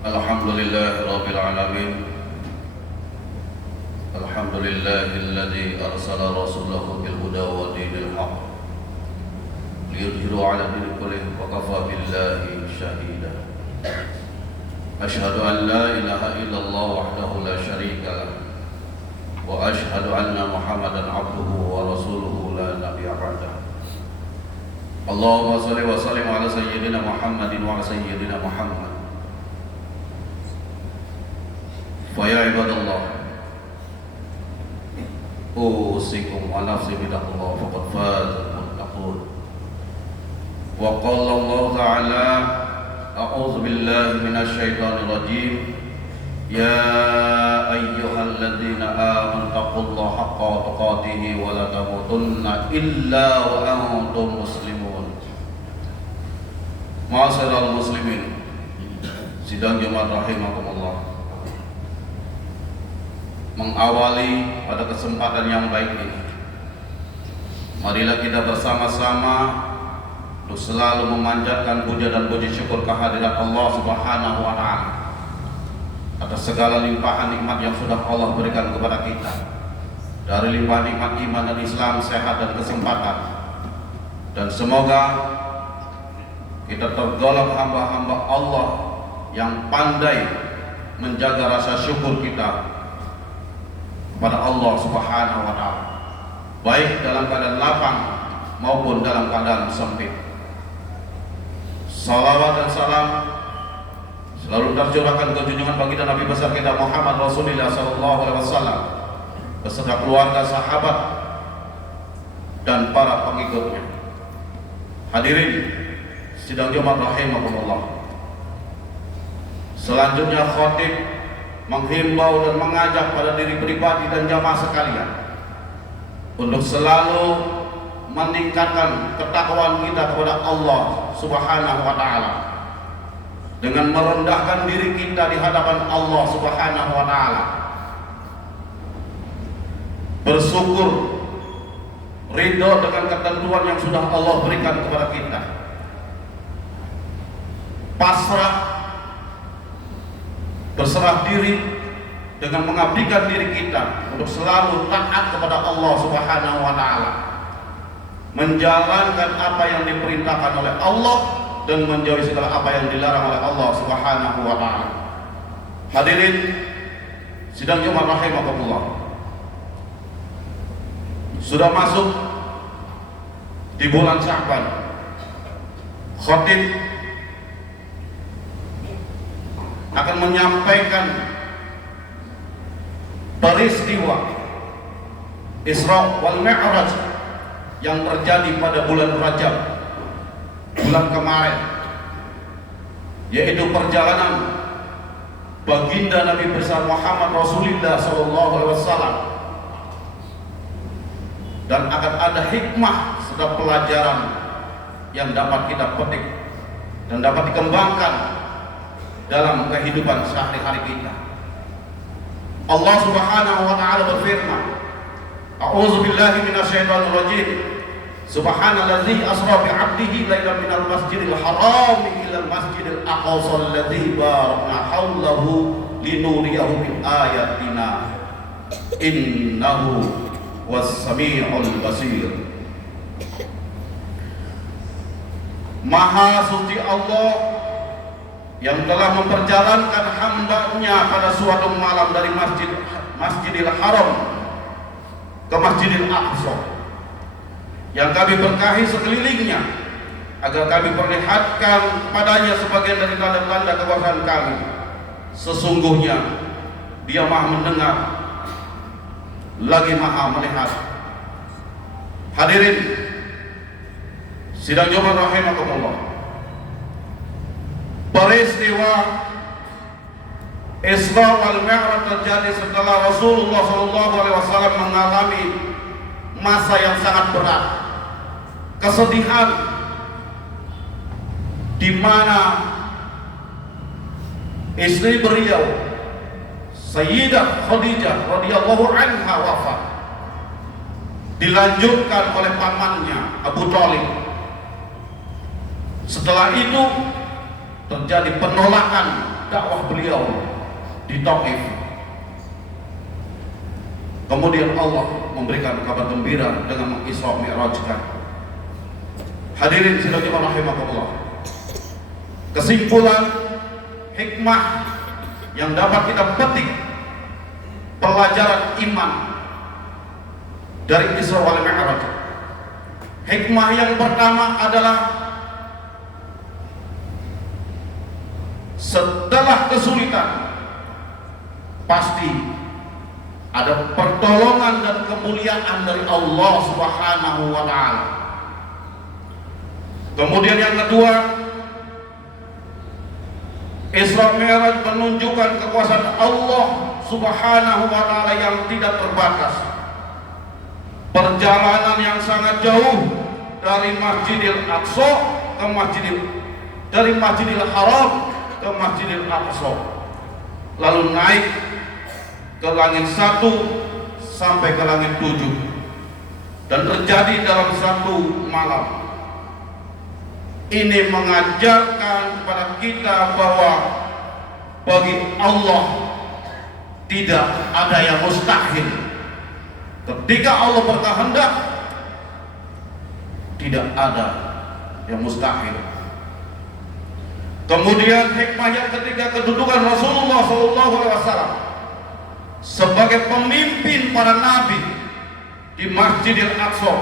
Alhamdulillah Rabbil Alamin. Alhamdulillahilladzi arsala rasulahu bil huda wa dinil haqq liyudhhiru 'ala dini kullihi wa kafa billahi shahida. Asyhadu an la ilaha illallah wahdahu la syarika lah wa asyhadu anna Muhammadan 'abduhu wa rasuluhu la nabiyya ba'dah. Allahumma shalli wa sallim ala sayyidina Muhammadin wa ala sayyidina Muhammad. Faya ibadallah, usikum wa nafsi bidaqallah faqad fazal muttaqun. Wa qala Allah ta'ala, a'udzu billahi minasy syaithanir rajim. Ya ayyuhalladzina amanu taqullaha haqqa tuqatih wa la tamutunna illa wa antum muslimun. Ma'asyiral muslimin, sidang jemaah rahimakumullah. Mengawali pada kesempatan yang baik ini, marilah kita bersama-sama untuk selalu memanjatkan puja dan puji syukur kehadirat Allah Subhanahu wa Ta'ala atas segala limpahan nikmat yang sudah Allah berikan kepada kita, dari limpahan nikmat iman dan Islam, sehat dan kesempatan. Dan semoga kita tergolong hamba-hamba Allah yang pandai menjaga rasa syukur kita kepada Allah Subhanahu wa Ta'ala, baik dalam keadaan lapang maupun dalam keadaan sempit. Salawat dan salam selalu tercurahkan ke junjungan baginda Nabi besar kita Muhammad Rasulullah SAW beserta keluarga, sahabat dan para pengikutnya. Hadirin sidang Jumat rahimakumullah. Selanjutnya khatib menghimbau dan mengajak pada diri pribadi dan jamaah sekalian untuk selalu meningkatkan ketakwaan kita kepada Allah Subhanahu wa Ta'ala dengan merendahkan diri kita di hadapan Allah Subhanahu wa Ta'ala, bersyukur, ridho dengan ketentuan yang sudah Allah berikan kepada kita, pasrah, berserah diri dengan mengabdikan diri kita untuk selalu taat kepada Allah Subhanahu wa Ta'ala, menjalankan apa yang diperintahkan oleh Allah dan menjauhi segala apa yang dilarang oleh Allah Subhanahu wa Ta'ala. Hadirin sidang Jumat rahimakumullah, sudah masuk di bulan Sya'ban. Khatib akan menyampaikan peristiwa Isra wal Mi'raj yang terjadi pada bulan Rajab, bulan kemarin, yaitu perjalanan baginda Nabi besar Muhammad Rasulullah SAW. Dan akan ada hikmah serta pelajaran yang dapat kita petik dan dapat dikembangkan dalam kehidupan sehari-hari kita. Allah Subhanahu wa Ta'ala berfirman, a'udzu billahi minasyaitonir rajim. Subhanalladzi asra bi 'abdihi lailan minal masjidil haram ilal masjidil aqsa alladzi barakna haulahu linuriyahu min ayatina innahu was-sami'ul basir. Maha suci Allah yang telah memperjalankan hamba-Nya pada suatu malam dari Masjidil Haram ke Masjidil Aqsa, yang kami berkahi sekelilingnya agar kami perlihatkan padanya sebagian dari tanda-tanda kekuasaan kami. Sesungguhnya Dia Maha mendengar lagi Maha melihat. Hadirin sidang Jumat rahimakumullah, peristiwa Isra wal Mi'raj terjadi setelah Rasulullah SAW mengalami masa yang sangat berat, kesedihan, di mana istri beliau Sayyidah Khadijah radhiyallahu anha wafat, dilanjutkan oleh pamannya Abu Thalib. Setelah itu terjadi penolakan dakwah beliau di Taif. Kemudian Allah memberikan kabar gembira dengan mengisra mi'rajkan. Hadirin sidang rahimakumullah. Kesimpulan hikmah yang dapat kita petik pelajaran iman dari Isra wal Mi'raj. Hikmah yang pertama adalah setelah kesulitan pasti ada pertolongan dan kemuliaan dari Allah Subhanahu wa taala. Kemudian yang kedua, Isra Mi'raj menunjukkan kekuasaan Allah Subhanahu wa taala yang tidak terbatas. Perjalanan yang sangat jauh dari Masjidil Aqsa ke dari Masjidil Haram ke Masjidil Aqsa, lalu naik ke langit 1 sampai ke langit 7, dan terjadi dalam satu malam. Ini mengajarkan kepada kita bahwa bagi Allah tidak ada yang mustahil. Ketika Allah berkehendak, tidak ada yang mustahil. Kemudian hikmah yang ketiga, kedudukan Rasulullah SAW sebagai pemimpin para nabi di Masjidil Aqsa.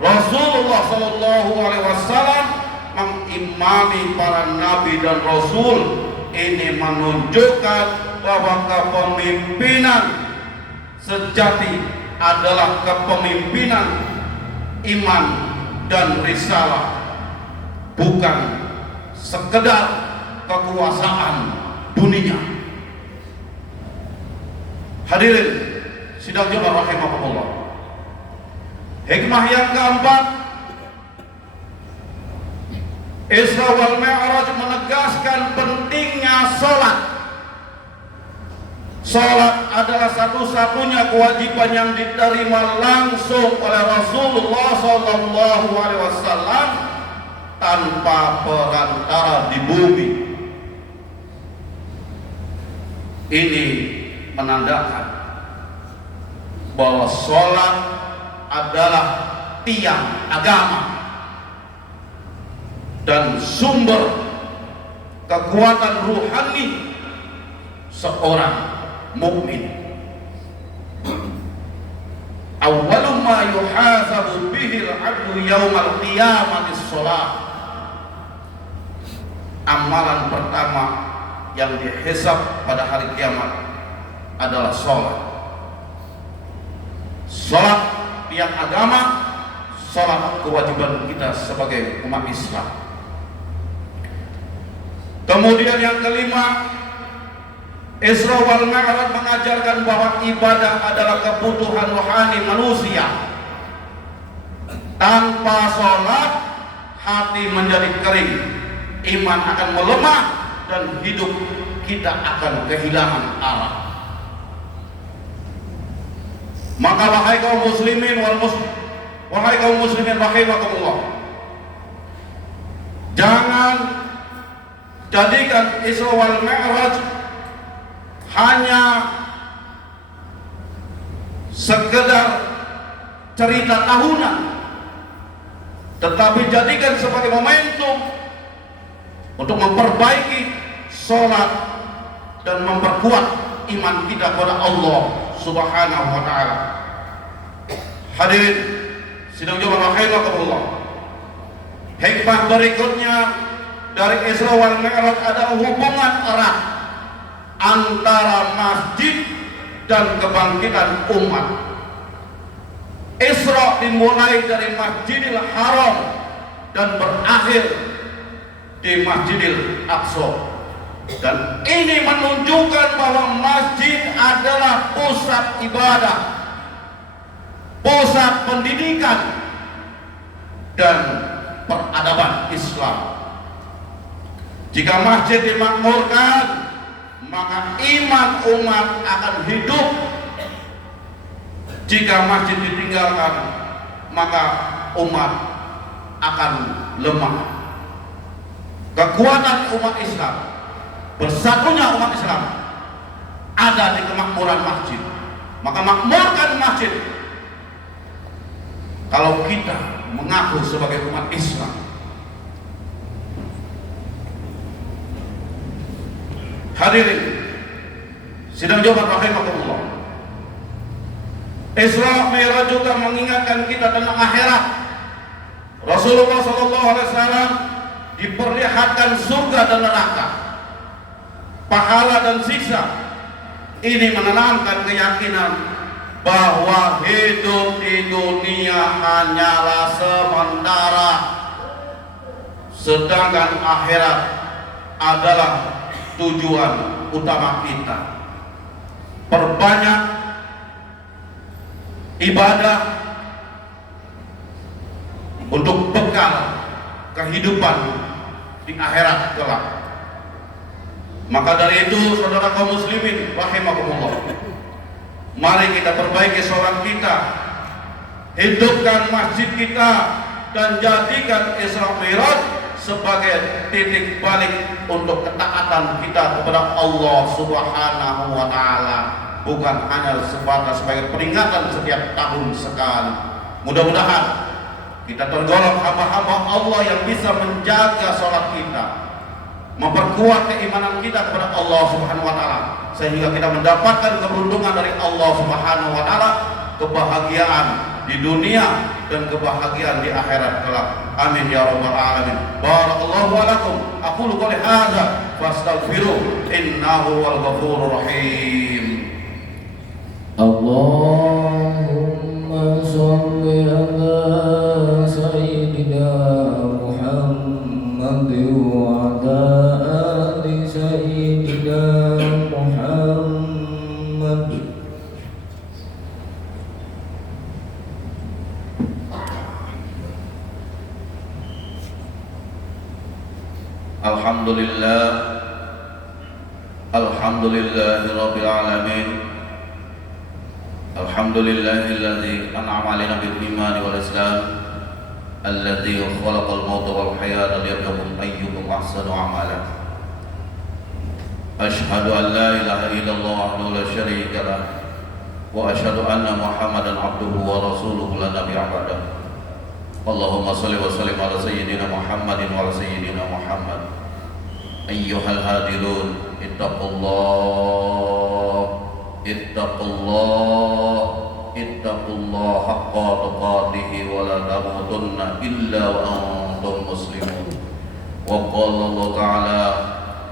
Rasulullah SAW mengimami para nabi dan rasul. Ini menunjukkan bahwa kepemimpinan sejati adalah kepemimpinan iman dan risalah, bukan sekedar kekuasaan dunia. Hadirin sidang jemaah rahimahullah. Hikmah yang keempat, Isra wal Mi'raj menegaskan pentingnya salat. Salat adalah satu-satunya kewajiban yang diterima langsung oleh Rasulullah SAW tanpa perantara di bumi. Ini menandakan bahwa salat adalah tiang agama dan sumber kekuatan ruhani seorang mukmin. Awwalu ma yuhasabu bihi al-'abdu yaumal qiyamati shalah. Amalan pertama yang dihisab pada hari kiamat adalah salat. Salat tiang agama, salat kewajiban kita sebagai umat Islam. Kemudian yang kelima, Isra wal Mi'raj mengajarkan bahwa ibadah adalah kebutuhan rohani manusia. Tanpa sholat, hati menjadi kering, iman akan melemah, dan hidup kita akan kehilangan arah. Maka wahai kaum muslimin rahimakumullah, jangan jadikan Isra wal Mi'raj hanya sekedar cerita tahunan, tetapi jadikan sebagai momentum untuk memperbaiki sholat dan memperkuat iman kita kepada Allah Subhanahu wa ta'ala. Hadirin sidang jemaah rahimakumullah, hikmah berikutnya dari Isra wal Mi'raj adalah hubungan erat antara masjid dan kebangkitan umat. Isra dimulai dari Masjidil Haram dan berakhir di Masjidil Aqsa, dan ini menunjukkan bahwa masjid adalah pusat ibadah, pusat pendidikan dan peradaban Islam. Jika masjid dimakmurkan, maka iman umat akan hidup. Jika masjid ditinggalkan, maka umat akan lemah. Kekuatan umat Islam bersatunya umat Islam ada di kemakmuran masjid. Maka makmurkan masjid. Kalau kita mengaku sebagai umat Islam, hadirin sidang Jumat rahimakumullah, Isra Mi'raj juga mengingatkan kita tentang akhirat. Rasulullah SAW diperlihatkan surga dan neraka, pahala dan siksa. Ini menanamkan keyakinan bahwa hidup di dunia hanyalah sementara, sedangkan akhirat adalah tujuan utama kita. Perbanyak ibadah untuk bekal kehidupan di akhirat kelak. Maka dari itu, saudara kaum muslimin rahimakumullah, mari kita perbaiki sholat kita, hidupkan masjid kita, dan jadikan Isra Mi'raj sebagai titik balik untuk ketaatan kita kepada Allah Subhanahu wa Ta'ala, bukan hanya sebatas sebagai peringatan setiap tahun sekali. Mudah-mudahan kita tergolong hamba-hamba Allah yang bisa menjaga sholat kita, memperkuat keimanan kita kepada Allah Subhanahu wa Ta'ala, sehingga kita mendapatkan keberuntungan dari Allah Subhanahu wa Ta'ala, kebahagiaan di dunia dan kebahagiaan di akhirat kelak. Amin ya rabbal alamin. Barakallahu lakum. Aqulu qouli hadza fastaghfiru innahu wal ghafurur rahim. Allahumma shalli ala sayyidina Muhammad wa ala ali sayyidina Muhammad. Alhamdulillah, alhamdulillahi rabbil alamin. Alhamdulillahilladzi an'ama 'alaina bil iman wal islam, alladzi khalaqal mauta wal hayata liyabluwakum ayyukum ahsanu amala. Asyhadu an la ilaha illallah wahdahu la syarika lah, wa asyhadu anna Muhammadan 'abduhu wa rasuluhu la nabiyya ba'dahu. Allahumma shalli wa sallim ala sayyidina Muhammadin wa ala sayyidina Muhammad. Ayyuhal hadirun, ittaqullah, ittaqullah, ittaqullah haqqa tuqatih wa la tamutunna illa wa antum muslimun. Wa qala Allah ta'ala,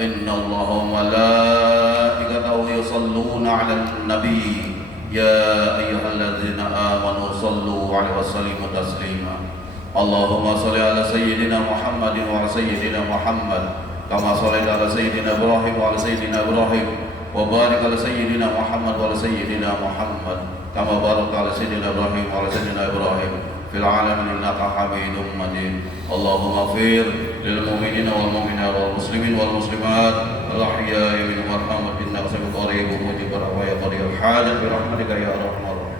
inna Allaha wa malaikatahu yusalluna 'alan nabi, ya ayyuhalladzina amanu sallu 'alaihi wa sallimu taslima. Allahumma shalli ala sayyidina Muhammadin wa ala sayyidina Muhammad kama shallaita ala sayyidina Ibrahim wa ala sayyidina Ibrahim, wa barik ala sayyidina Muhammad wa ala sayyidina Muhammad kama barakta ala sayyidina Ibrahim wa ala sayyidina Ibrahim fil alamin innaka Hamidum Majid. Allahumma ighfir lil mu'minina wal mu'minat wal muslimin wal muslimat al ahya'i minhum warhamhum innaka sami'un qaribun mujibud da'wat qadiyal hajat bi rahmatika ya arhamar rahimin.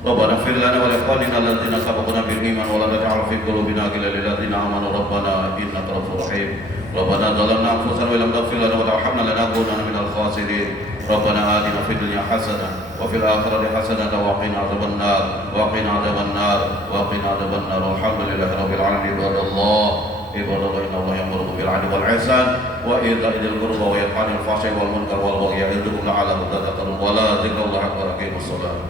ربنا اغفر لنا ولإخواننا الذين سبقونا بالإيمان ولا تجعل في قلوبنا غلا للذين آمنوا ربنا إنك رؤوف رحيم. ربنا ظلمنا أنفسنا وإن لم تغفر لنا وترحمنا لنكونن من الخاسرين. ربنا آتنا في الدنيا حسنة وفي الآخرة حسنة وقنا عذاب النار وقنا عذاب النار وقنا عذاب النار. والحمد لله رب العالمين. عباد الله إن الله يأمر بالعدل والإحسان وإيتاء ذي القربى وينهى عن الفحشاء والمنكر والبغي يعظكم لعلكم تذكرون. ولا ذكر الله أكبر. أقيموا الصلاة.